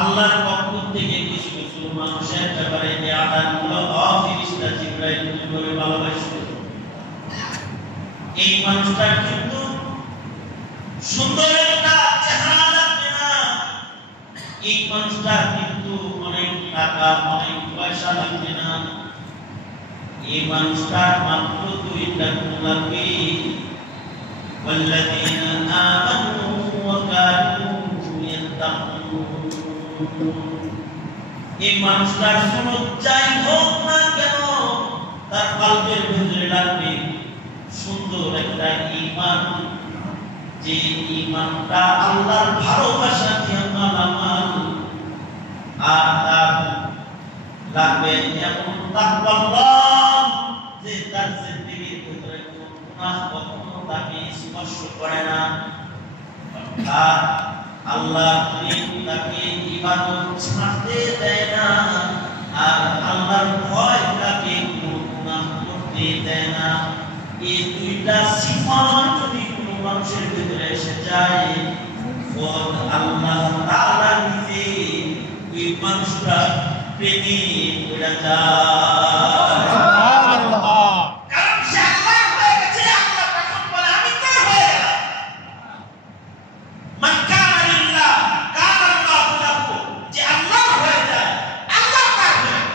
আল্লাহর পক্ষ থেকে কিছু কিছু মানুষের ব্যাপারে যে আদানগুলো ফেরেশতা জিবরাইল করে ভালোবাসে, এই মানুষটার কিন্তু সুন্দর একটা চেহারা লাগবে না, এই মানুষটার কিন্তু অনেক টাকা অনেক পয়সা লাগবে না, এই মানুষটার মাত্র দুইটা গুণ লাগবে, ওয়াল্লাযীনা আমানু ওয়া কানু ইয়াত্তাকুন। এই মানুষটার সুরত যাই হোক না কেন তার কলবের ভিতরে লাগবে সুন্দর একটা ঈমান, যে ঈমানটা আল্লাহর ভালোবাসা দিয়ে মালামাল, আর তার লাগবে এমন তাকওয়াল্লাহ যে তার জিন্দেগির ভিতরে কোনো গুনাহ কখনো তাকে স্পর্শ করে না, আর আল্লাহ তাকে ইবাদত ছাড়তে দেয় না, আর আল্লাহর ভয় তাকে কোনো গুনাহ করতে দেয় না। এই দুইটা সিফাত যদি কোনো মানুষের ভিতরে এসে যায়, আল্লাহ তাআলা নিজে ওই মানুষটা প্রেমে পড়ে যায়। সুবহানাল্লাহ। কারণ সে আল্লাহ হয়ে গেছে, আল্লাহ তখন বলে আমি তোর হয়ে গেলাম। মান কানা লিল্লাহ কানা আল্লাহু লাহু, যে আল্লাহ হয়ে যায় আল্লাহ তার হয়ে যায়।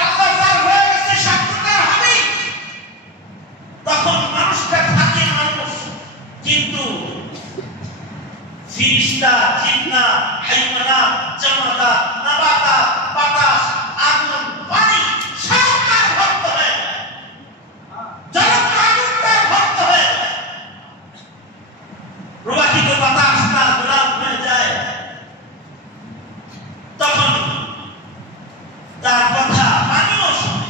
আল্লাহ তার হয়ে গেছে, সত্যকার হবে। তখন মানুষটা থাকে মানুষ, কিন্তু ফিরিস্তা, জিন্নাত, হাইওয়ানাত, জামাদাত, নাবাতাত, বাতাস, আগুন, পানি সব তার ভক্ত হয়ে যায়। জলপ্রাণী তার ভক্ত হয়ে যায়। প্রবাহিত বাতাস তার গোলাম হয়ে যায়। তখন তার কথা পানিও শোনে,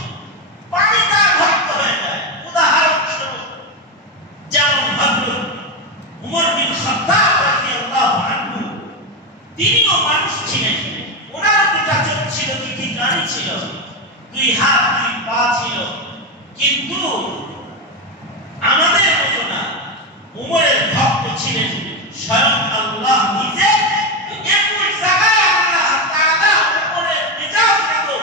পানি তার ভক্ত হয়ে যায়। উদাহরণস্বরূপ যেমন হযরত উমর বিন খাত্তাব রাদিয়াল্লাহু আনহু, তিনিও মানুষ ছিলেন, ওনার দুটা চোখ ছিল, দুটি কান ছিল, দুই হাত দুই পা ছিল, কিন্তু আমাদের মতো না। উমরের ভক্ত ছিলেন স্বয়ং আল্লাহ নিজে। একই জায়গায় আল্লাহ তাআলা উমরের মেজাজ মতো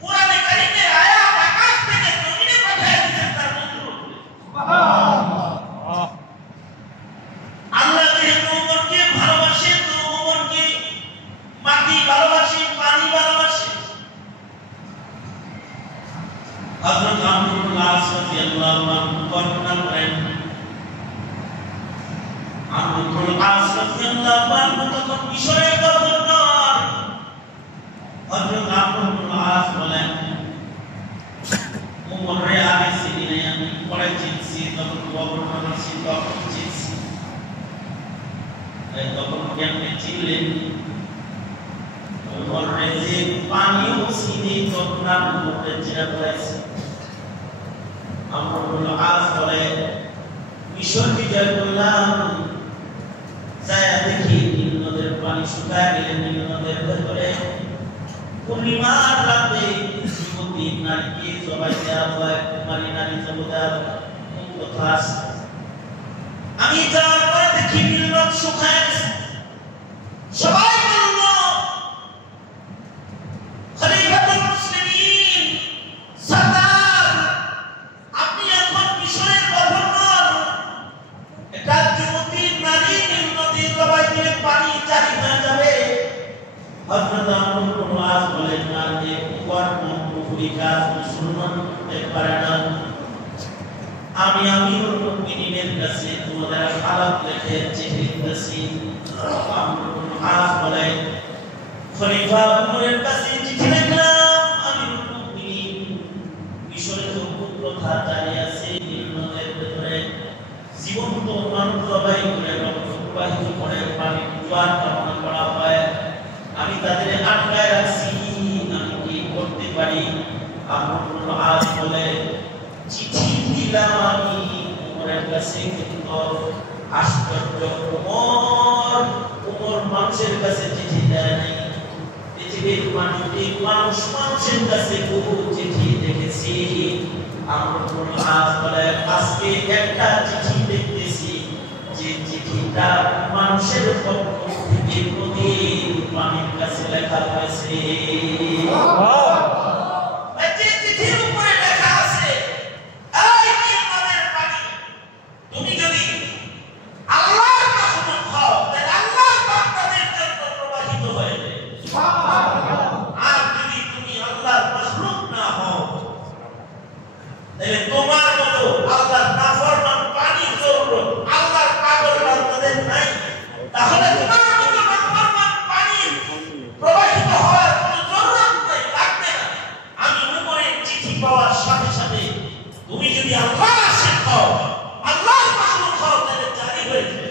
কোরআনে কারীমের আয়াত আকাশ থেকে জমিনে পাঠিয়ে দিয়েছেন তার বন্ধুর উপরে। সুবহানাল্লাহ। আল্লাহ যেহেতু উমরকে ভালোবাসে, তো উমরকে মাটি ভালোবাসে, পানি ভালোবাসে। হযরত আমর ইবনে আস রাদিয়াল্লাহু আনহু বর্ণনা করেন, আমর ইবনে আস রাদিয়াল্লাহু আনহু তখন মিশরের গভর্নর। হযরত আমর ইবনে আস বলেন, উমরে আগে চিনি নাই, আমি পরে চিনছি, তখন গভর্নর ছিল, তখন চিনছি। তখন কেমনে চিনলেন? উমরে যে পানিও চিনি, তখন উমরে চিনা করেছে। আমর ইবনে আস বলে, মিশর বিজয় করলাম, যায় দেখি নীল নদের পানি শুকায় গেলে নীল নদের ভেতরে পূর্ণিমার রাতে যুবতী নারীকে জবাই দেওয়া হয়, কুমারী নারী জবাই দেওয়া কথা আছে। আমি যাওয়ার পরে দেখি নীল নদ শুকায় গেছে। সবাই বলল, খলিফাতুল মুসলিমিন সরদার, আপনি এখন মিশরের গভর্নর, এটা যুবতী নারী নীল নদী জবাই দিলে পানি জারি হয়ে যাবে। হযরত আমর ইবনে আস বলেন, না, যে কুফরি কাজ মুসলমান করতে পারে না। আমি আমিরুল মুমিনিনের কাছে তোমাদের হালাত লিখে চিঠি দিয়েছি। আমর ইবনে আস বলেন, খলিফা উমরের কাছে চিঠি লিখলাম, আমিরুল মুমিনিন মিশরের হুকুম কথা জারি আছে, নীল নদের ভেতরে জীবন্ত মানুষ জবাই করে রক্ত প্রবাহিত করে পানি জোয়ার কামনা করা হয়, আমি তাদের আটকায় রাখছি, আমি কি করতে পারি? আমর ইবনে আস বলে, চিঠি দিলাম আমি উমরের কাছে, কিন্তু আশ্চর্য, উমর মানুষের কাছে চিঠি দেয় নাই। পৃথিবীর মানুষ মানুষের কাছে বহু চিঠি দেখেছি। আমর ইবনে আস বলে, আজকে একটা চিঠি দেখতেছি, যে চিঠিটা মানুষের পক্ষ থেকে এই নদীর পানির কাছে লেখা হয়েছে চিঠির উপরে লেখা আছে এই নীল নদের পানি তুমি যদি আল্লাহর মাখলুক হও তাহলে আল্লাহর বান্দাদের জন্য প্রবাহিত হয়ে যাবে আর যদি তুমি আল্লাহর মাখলুক না হও তাহলে তোমার মতো আল্লাহর নাফরমান পানির জরুরত আল্লাহর পাগল বান্দাদের নাই তাহলে তোমার মতো নাফরমান পানি প্রবাহিত হওয়ার কোনো জরুরত নাই লাগবে না আমি উপরের চিঠি পাওয়ার সাথে সাথে তুমি যদি আল্লাহর আশিক হও আল্লাহর মাখলুক হও তাহলে জারি হয়ে যাবে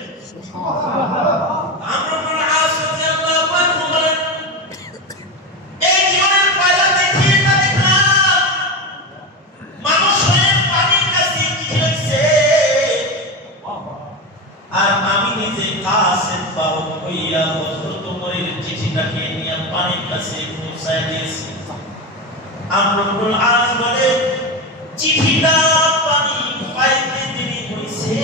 আমরা কোন আসতে আল্লাহ পাক বলেন এই জীবনের পয়লা চিঠি এটা দেখলাম মানুষের পানির কাছে চিঠি লিখছে আর আমি নিজে কাসেম বাহু হইয়া হযরত ওমরের চিঠিটাকে নিয়ে পানির কাছে পৌঁছায় দিয়েছি আমরুল আজ বলে চিঠিটা পানি পাইতে দেরি হইছে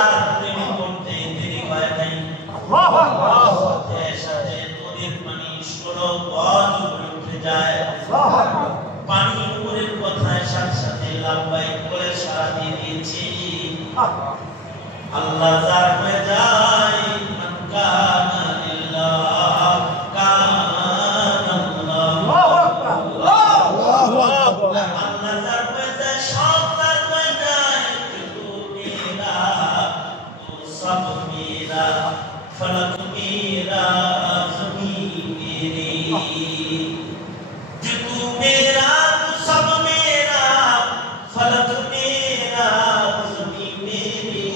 আর প্রেম করতে দেরি হয় নাই আল্লাহু আকবার সাথে নদীর পানি 16 গজ উপরে উঠে যায় পানি উপরের কথায় সাথে সাথে লাভবাইক বলে সারা দিয়ে দিয়েছি আল্লাহ যার হয়ে যায় মান কানা লিল্লাহ কানা আল্লাহু আকবার আল্লাহু আকবার আল্লাহ যার হয়ে যায় সব তার হয়ে যায় তু মেরা তু সব মেরা ফলক মেরা জমিন মেরি তু মেরা তু সব মেরা ফলক मेरा ज़मीन मेरी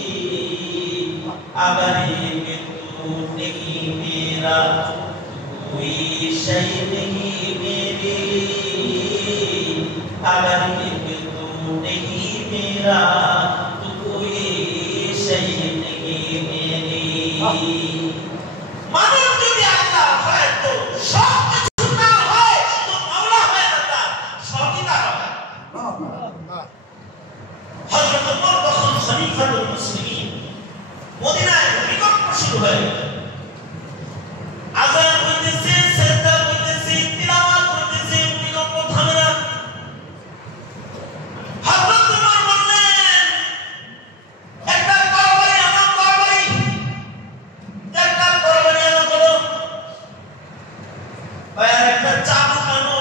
अगर ये तू नहीं मेरा कोई शय नहीं मेरी अगर ये तू नहीं मेरा तो कोई शय नहीं मेरी मानो যদি আল্লাহ হয় তো সব কিছু না হয় শুধু মাওলা হয় না সবই না হয় হযরত ওমর তখন খলিফাতুল মুসলিমিন মদিনায় ভূমিকম্প শুরু হয় আযান হইতেছে সিজদা হইতেছে তিলাওয়াত হইতেছে ভূমিকম্প থামে না হযরত ওমর বললেন একটা তরবারি আমার তরবারি একটা তরবারি আমার হলো আর একটা চাবুক আনো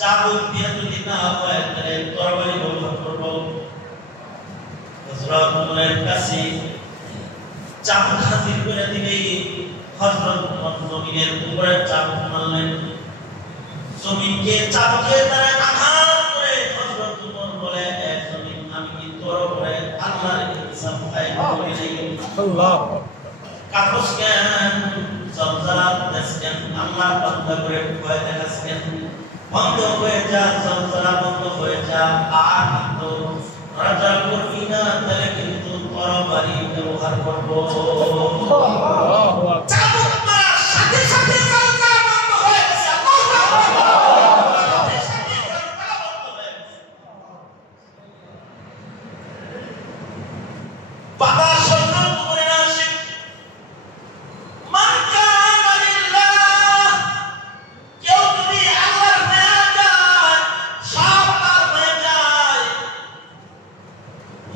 চাবুক দিয়ে যদি না হয় তাহলে তরবারি ব্যবহার করব হযরত ওমরের কাছে চাবুক হাজির করে দিলে হযরত ওমর জমিনের উপরে চাবুক মারলেন জমিনকে চাবুকের দ্বারা আঘাত করে হযরত ওমর বলে এক জমিন আমি তোর উপরে আল্লাহর ইনসাফ কায়েম করি নাই আল্লাহ কাপস কেন জলজালাত দেশকেন আল্লাহর বান্দা করে ভয় দেখাচ্ছেন বন্ধ হয়ে যা জলজালা বন্ধ হয়ে যা আর কিন্তু রাজা করবি না তাহলে কিন্তু তরবারি ব্যবহার করবো চাবুক মারার সাথে সাথে জলজালা বন্ধ হয়ে গেছে আল্লাহু আকবার সাথে সাথে জলজালা বন্ধ হয়ে গেছে বাতাস হযরত ওমরের আশিক মান কানা লিল্লাহ কেউ যদি আল্লাহর হয়ে যায় সব তার হয়ে যায়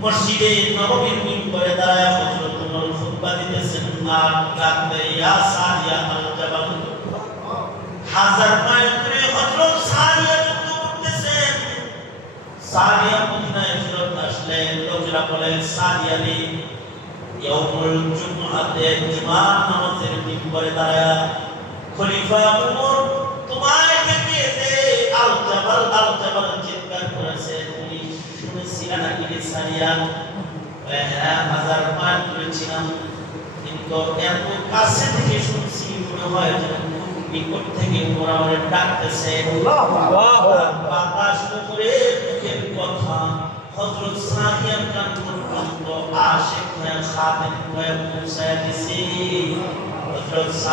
মসজিদে নববীর মিম্বরে দাঁড়ায় হযরত ওমর খুতবা দিতেছেন আর ডাকতে ইয়া সাদিয়া আল জাবাল হাজার মাইল দূরে হযরত সাদিয়া যুদ্ধ করতেছেন সাদিয়া মদিনায় ফেরত আসলে লোকেরা বলে সাদিয়া রে ইয়াউমুল জুমআতে জুমার নামাজের মিম্বরে দাঁড়ায় খলিফা ওমর তোমায় দেখে যে আল জাবাল চিৎকার করেছে তুমি শুনেছিলে নাকি রে সাদিয়া হ্যাঁ হাজার মাইল দূরে ছিলাম কিন্তু এত কাছে থেকে শুনছি মনে হয় যেন নিকট থেকে ওমর আমাদের ডাকতেছে আল্লাহু বাতাস উপরে মুখের কথা হযরত সাদিয়ার কান পর্যন্ত আশিক হয়ে খাদেম হয়ে পৌঁছায় দিছি হযরত